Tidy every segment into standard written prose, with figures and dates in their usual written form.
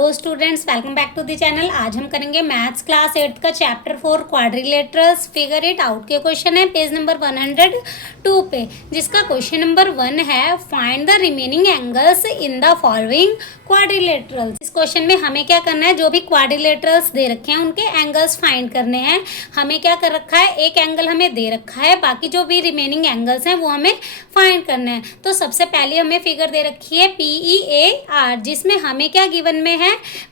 Hello students, welcome back to the channel. आज हम करेंगे मैथ्स क्लास 8 का chapter 4 quadrilaterals. Figure it out के क्वेश्चन है पेज नंबर 102 पे, जिसका क्वेश्चन नंबर 1 है find the remaining angles in the following quadrilaterals. इस क्वेश्चन में हमें क्या करना है, जो भी क्वाड्रिलेटरल्स दे रखे हैं उनके एंगल्स फाइंड करने हैं। हमें क्या कर रखा है, एक एंगल हमें दे रखा है, बाकी जो भी रिमेनिंग एंगल्स हैं वो हमें फाइंड करना है। तो सबसे पहले हमें फिगर दे रखी है PEAR, जिसमें हमें क्या गिवन में है,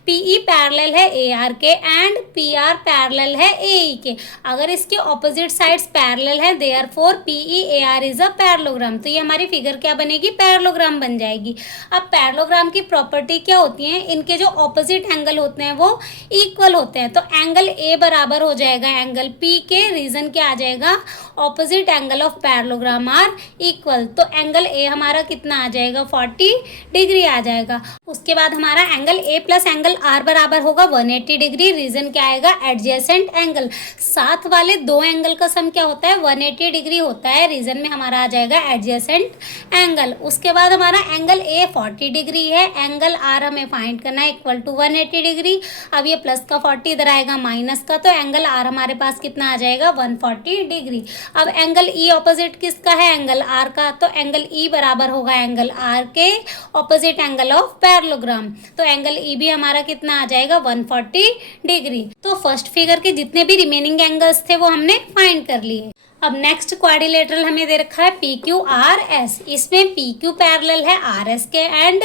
PE पैरेलल है AR के एंड PR पैरेलल है AE के। अगर इसके ऑपोजिट साइड्स पैरेलल है, therefore PEAR is a parallelogram. तो ये हमारी फिगर क्या बनेगी, पैरेललोग्राम बन जाएगी। अब पैरेललोग्राम की प्रॉपर्टी क्या होती है, इनके जो ऑपोजिट एंगल होते हैं वो इक्वल होते हैं। तो एंगल A बराबर हो जाएगा एंगल P के। रीजन क्या आ जाएगा, opposite angle of parallelogram are equal. तो एंगल A हमारा कितना आ जाएगा, 40 डिग्री आ जाएगा। उसके बाद हमारा angle A plus angle R बराबर होगा 180 डिग्री। रीजन क्या आएगा, एडजेसेंट एंगल। साथ वाले दो एंगल का सम क्या होता है, 180 डिग्री होता है। रीजन में हमारा आ जाएगा एडजेसेंट एंगल। उसके बाद हमारा एंगल A 40 डिग्री है, एंगल R हमें फाइंड करना है इक्वल टू 180 डिग्री। अब ये प्लस का 40 इधर आएगा माइनस का, तो एंगल R हमारे पास कितना आ जाएगा, 140 डिग्री। अब एंगल E ऑपोजिट किसका है, एंगल R का। तो एंगल E बराबर होगा एंगल R के ऑपोजिट एंगल ऑफ पैरेललोग्राम। तो एंगल E भी हमारा कितना आ जाएगा, 140 डिग्री। तो फर्स्ट फिगर के जितने भी रिमेनिंग एंगल्स थे वो हमने फाइंड कर लिए। अब नेक्स्ट क्वाड्रिलेटरल हमें दे रखा है PQRS। इसमें PQ पैरेलल है RS के एंड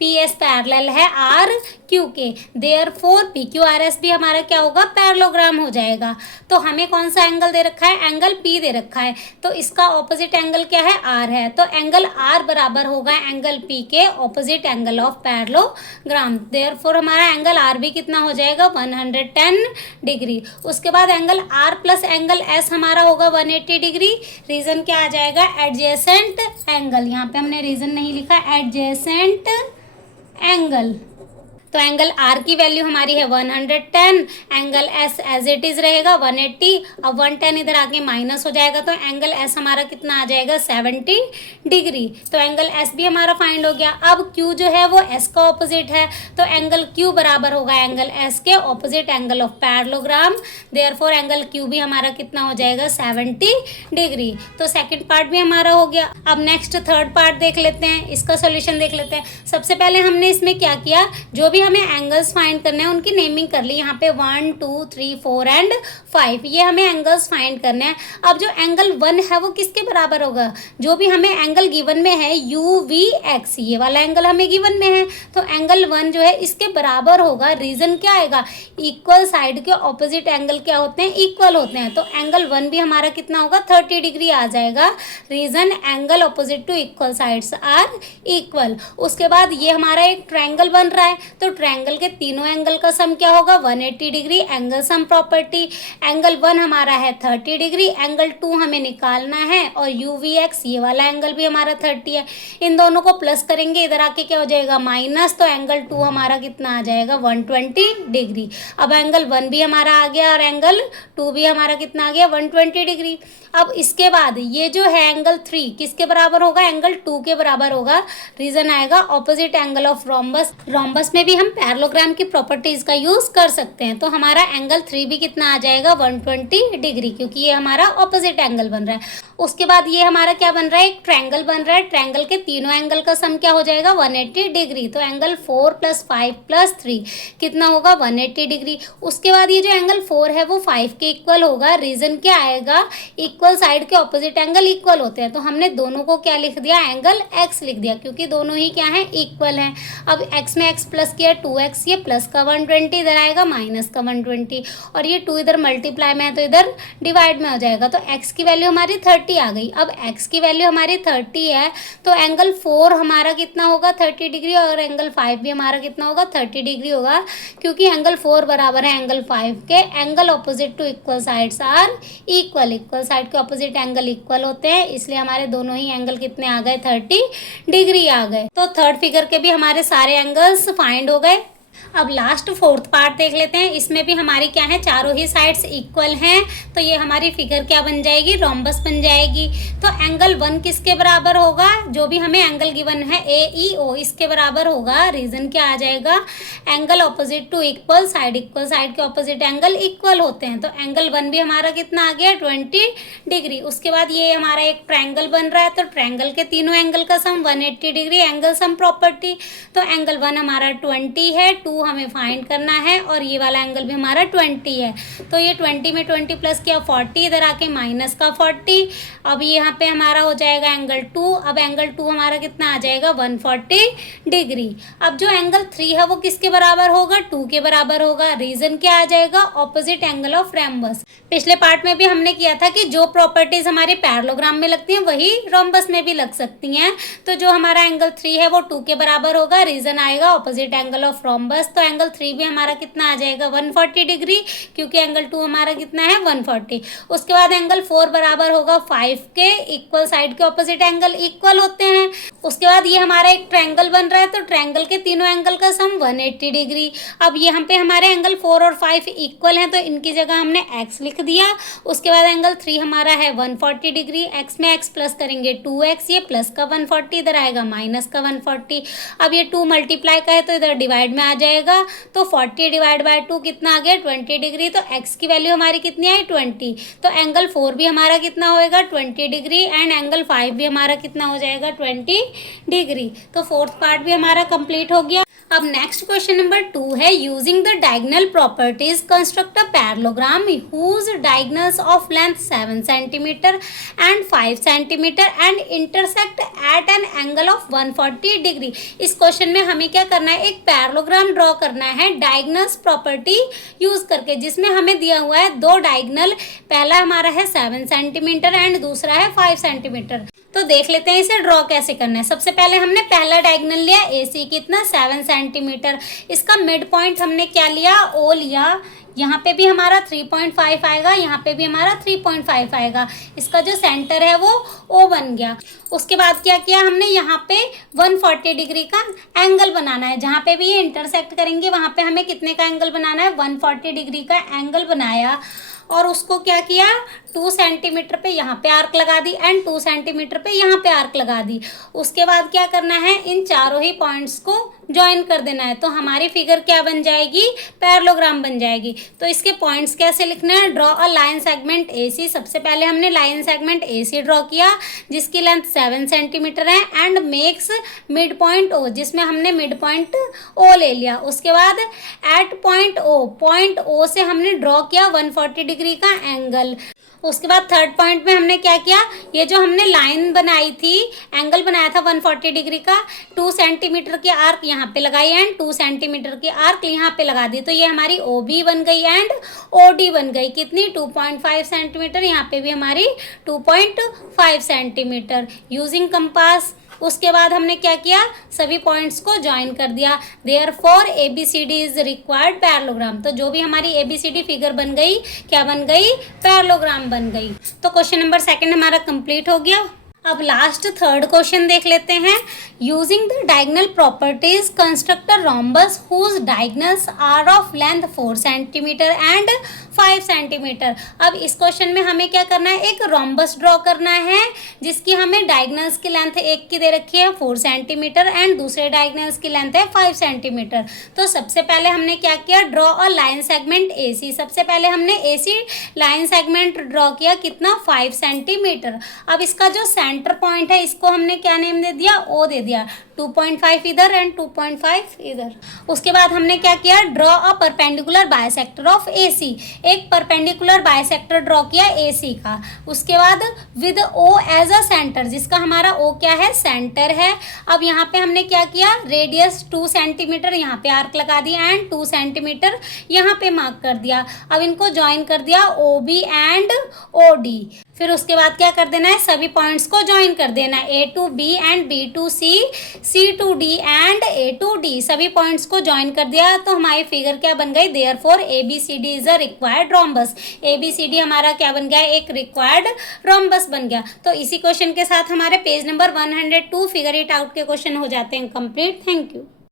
PS पैरेलल है RQ के। देयरफॉर PQRS भी हमारा क्या होगा, पैरेललोग्राम हो जाएगा। तो हमें कौन सा एंगल दे रखा है, एंगल P दे रखा है। तो इसका ऑपोजिट एंगल क्या है, R है। तो एंगल R बराबर होगा एंगल P के opposite angle of parallelogram. Therefore हमारा एंगल R भी कितना हो जाएगा, 110 डिग्री। उसके बाद angle R plus angle S हमारा होगा 180 डिग्री। रीजन क्या आ जाएगा, एडजेसेंट एंगल। यहाँ पे हमने रीजन नहीं लिखा, एडजेसेंट एंगल। तो एंगल R की वैल्यू हमारी है 110, angle S as it is रहेगा 180। अब 110 इधर आके माइनस हो जाएगा, तो एंगल S हमारा कितना आ जाएगा, 70 डिग्री। तो एंगल S भी हमारा फाइंड हो गया। अब Q जो है वो S का ऑपोजिट है, तो एंगल Q बराबर होगा एंगल S के opposite angle of parallelogram. Therefore angle Q भी हमारा कितना हो जाएगा, 70 डिग्री। तो सेकंड पार्ट भी हमारा हो गया। अब नेक्स्ट थर्ड पार्ट देख लेते हैं, इसका सोल्यूशन देख लेते हैं। सबसे पहले हमने इसमें क्या किया, जो भी हमें एंगल्स फाइंड करने हैं उनकी नेमिंग कर ली। यहाँ पे 1 2 3 4 एंड 5 ये हमें एंगल्स फाइंड करने हैं। अब जो एंगल 1 है वो किसके बराबर होगा, जो भी हमें एंगल गिवन में है UVX, ये वाला एंगल हमें गिवन में है। तो एंगल 1 जो है इसके बराबर होगा। रीजन क्या आएगा, इक्वल साइड के ऑपोजिट एंगल क्या होते हैं, इक्वल होते हैं। तो एंगल 1 भी हमारा कितना होगा, 30 डिग्री आ जाएगा। Reason angle opposite to equal sides are equal. उसके बाद ये हमारा एक ट्रायंगल बन रहा है, तो ट्रायंगल के तीनों एंगल का सम क्या होगा, 180 degree. Angle sum property, angle 1 हमारा है 30 डिग्री, एंगल 2 हमें निकालना है, और UVX ये वाला एंगल भी हमारा 30 है। इन दोनों को प्लस करेंगे, इधर आके क्या हो जाएगा, माइनस। तो एंगल 2 हमारा कितना आ जाएगा, 120 डिग्री। अब एंगल 1 भी हमारा आ गया और एंगल 2 भी हमारा कितना आ गया, 120 डिग्री। अब इसके बाद ये जो है एंगल 3 किसके बराबर होगा, एंगल 2 के बराबर होगा। रीजन आएगा opposite angle of rhombus. Rhombus में भी हम पैरेललोग्राम की प्रॉपर्टीज का यूज कर सकते हैं। तो हमारा एंगल 3 भी कितना आ जाएगा, 120 डिग्री, क्योंकि ये हमारा ऑपोजिट एंगल बन रहा है। उसके बाद ये हमारा क्या बन रहा है, एक ट्रायंगल बन रहा है। ट्रायंगल के तीनों एंगल का सम क्या हो जाएगा, 180 डिग्री। तो एंगल 4 + 5 + 3 कितना होगा, 180 डिग्री। उसके बाद ये जो एंगल 4 है वो 5 के इक्वल होगा। रीजन क्या आएगा, इक्वल साइड के ऑपोजिट एंगल इक्वल होते हैं। तो हमने दोनों को क्या लिख दिया, एंगल x लिख दिया, क्योंकि दोनों ही क्या है, इक्वल हैं। अब x में x प्लस किया 2x, ये प्लस का 120 इधर आएगा माइनस का 120, और ये 2 इधर मल्टीप्लाई में है तो इधर डिवाइड में हो जाएगा। तो x की वैल्यू हमारी 30 आ गई। अब x की वैल्यू हमारी 30 है, तो एंगल 4 हमारा कितना होगा, 30 डिग्री, और एंगल 5 भी हमारा कितना होगा, 30 डिग्री होगा, क्योंकि एंगल 4 बराबर है एंगल 5 के। Angle opposite to equal sides are equal. Equal side के ऑपोजिट एंगल इक्वल होते हैं, इसलिए हमारे दोनों ही एंगल कितने आ गए, 30 डिग्री आ गए। तो थर्ड फिगर के भी हमारे सारे एंगल्स फाइंड हो गए। अब लास्ट फोर्थ पार्ट देख लेते हैं। इसमें भी हमारी क्या है, चारों ही साइड्स इक्वल हैं, तो ये हमारी फिगर क्या बन जाएगी, रोम्बस बन जाएगी। तो एंगल 1 किसके बराबर होगा, जो भी हमें एंगल गिवन है AEO इसके बराबर होगा। रीजन क्या आ जाएगा, angle opposite to equal side के ऑपोजिट एंगल इक्वल होते हैं। तो एंगल 1 भी हमारा कितना आ गया, 20 डिग्री। उसके बाद ये हमारा एक ट्रायंगल बन रहा है, तो ट्रायंगल के तीनों एंगल का सम 180 डिग्री, एंगल सम प्रॉपर्टी। तो एंगल 1 हमारा 20 है, 2 हमें फाइंड करना है, और ये वाला एंगल भी हमारा 20 है। तो ये 20 में 20 प्लस किया 40, इधर आके माइनस का 40। अब यहाँ पे हमारा हो जाएगा एंगल 2। अब एंगल 2 हमारा कितना आ जाएगा, 140 डिग्री। अब जो एंगल 3 है वो किसके बराबर होगा, 2 के बराबर होगा। रीजन क्या आ जाएगा, ऑपोजिट एंगल ऑफ रोम्बस। पिछले पार्ट में भी हमने किया था कि जो प्रॉपर्टीज हमारे पैरेललोग्राम में लगती हैं वही रोम्बस में भी लग सकती हैं। तो जो हमारा एंगल 3 है वो 2 के बराबर होगा। रीजन आएगा ऑपोजिट एंगल ऑफ रोम्बस। तो एंगल 3 भी हमारा कितना आ जाएगा, 140 डिग्री, क्योंकि एंगल 2 हमारा कितना है, 140। उसके बाद एंगल 4 बराबर होगा 5 के, इक्वल साइड के ऑपोजिट एंगल इक्वल होते हैं। उसके बाद ये हमारा एक ट्रायंगल बन रहा है, तो ट्रायंगल के तीनों एंगल का सम 180 डिग्री। अब यहाँ पे हमारे एंगल 4 और 5 इक्वल हैं, तो इनकी जगह हमने x लिख दिया। उसके बाद एंगल 3 हमारा है 140 डिग्री, x में x प्लस करेंगे 2x, ये प्लस का 140, इधर आएगा माइनस का 140। अब ये 2 मल्टीप्लाई का है तो इधर डिवाइड में आ जाएगा। तो 40 डिवाइड बाय 2 कितना आ गया, 20 डिग्री। तो x की वैल्यू हमारी कितनी आई, 20। तो एंगल 4 भी हमारा कितना होएगा, 20 डिग्री, एंड एंगल 5 भी हमारा कितना हो जाएगा, 20 डिग्री। तो फोर्थ पार्ट भी हमारा कंप्लीट हो गया। अब नेक्स्ट क्वेश्चन नंबर 2 है, using the diagonal properties construct a parallelogram whose diagonals of length 7 centimetre and 5 centimetre and intersect at an angle of 140 degree. इस क्वेश्चन में हमें क्या करना है, एक पैरेललोग्राम ड्रॉ करना है डायगोनल्स प्रॉपर्टी यूज करके, जिसमें हमें दिया हुआ है 2 डायगोनल। पहला हमारा है 7 सेंटीमीटर एंड दूसरा है 5 सेंटीमीटर। तो देख लेते हैं इसे ड्रॉ कैसे करना है। सबसे पहले हमने पहला डायगोनल लिया AC, कितना 7 सेंटीमीटर। इसका मिड पॉइंट हमने क्या लिया, O लिया। यहाँ पे भी हमारा 3.5 आएगा, यहाँ पे भी हमारा 3.5 आएगा। इसका जो सेंटर है वो O बन गया। उसके बाद क्या किया हमने, यहाँ पे 140 डिग्री का एंगल बनाना है। जहाँ पे भी ये इंटरसेक्ट करेंगे वहाँ पे हमें कितने का एंगल बनाना है, 140 डिग्री का एंगल बनाया। और उसको क्या किया, 2 सेंटीमीटर पे यहाँ पे आर्क लगा दी एंड 2 सेंटीमीटर पे यहाँ पे आर्क लगा दी। उसके बाद क्या करना है, इन चारों ही पॉइंट्स को ज्वाइन कर देना है। तो हमारी फिगर क्या बन जाएगी, पैरेललोग्राम बन जाएगी। तो इसके पॉइंट्स कैसे लिखने हैं, draw a line segment AC। सबसे पहले हमने लाइन सेगमेंट AC ड्रॉ किया जिसकी लेंथ 7 सेंटीमीटर है, and makes mid point O, जिसमें हमने मिड पॉइंट O ले लिया। उसके बाद एट पॉइंट O से हमने ड्रॉ किया 140 डिग्री का एंगल। उसके बाद थर्ड पॉइंट में हमने क्या किया, ये जो हमने लाइन बनाई थी, एंगल बनाया था 140 डिग्री का, 2 सेंटीमीटर की आर्क यहाँ पे लगाई एंड 2 सेंटीमीटर की आर्क यहाँ पे लगा दी। तो ये हमारी OB बन गई एंड OD बन गई, कितनी 2.5 सेंटीमीटर। यहाँ पे भी हमारी 2.5 सेंटीमीटर यूजिंग कंपास। उसके बाद हमने क्या किया, सभी पॉइंट्स को ज्वाइन कर दिया। Therefore ABCD is required parallelogram. तो जो भी हमारी ABCD फिगर बन गई, क्या बन गई, पैरेललोग्राम बन गई। तो क्वेश्चन नंबर 2 हमारा कंप्लीट हो गया। अब लास्ट थर्ड क्वेश्चन देख लेते हैं। Using the diagonal properties construct a rhombus whose diagonals are of length 4 centimetre and 5 centimetre. अब इस क्वेश्चन में हमें क्या करना है, एक रोम्बस ड्रॉ करना है जिसकी हमें डायगोनल्स की लेंथ एक की दे रखी है 4 सेंटीमीटर एंड दूसरे डायगोनल्स की लेंथ है 5 सेंटीमीटर। तो सबसे पहले हमने क्या किया, draw a line segment AC। सबसे पहले हमने AC लाइन सेगमेंट ड्रॉ किया, कितना 5 सेंटीमीटर। अब इसका जो सेंटर पॉइंट है इसको हमने क्या नेम दे दिया, O दे दिया। 2.5 इधर एंड 2.5 इधर। उसके बाद हमने क्या किया, draw a perpendicular bisector of AC। एक परपेंडिकुलर बाइसेक्टर ड्रॉ किया AC का। उसके बाद with O as a centre, जिसका हमारा O क्या है, सेंटर है। अब यहाँ पे हमने क्या किया, रेडियस 2 सेंटीमीटर यहाँ पे आर्क लगा दिया एंड 2 सेंटीमीटर यहाँ पे मार्क कर दिया। अब इनको ज्वाइन कर दिया OB एंड OD। फिर उसके बाद क्या कर देना है, सभी पॉइंट्स को ज्वाइन कर देना है, A to B and B to C, C to D and A to D। सभी पॉइंट्स को ज्वाइन कर दिया तो हमारी फिगर क्या बन गई, therefore ABCD is a required rhombus. ABCD हमारा क्या बन गया, एक रिक्वायर्ड रोम्बस बन गया। तो इसी क्वेश्चन के साथ हमारे page number 102 figure it out के क्वेश्चन हो जाते हैं कंप्लीट। Thank you.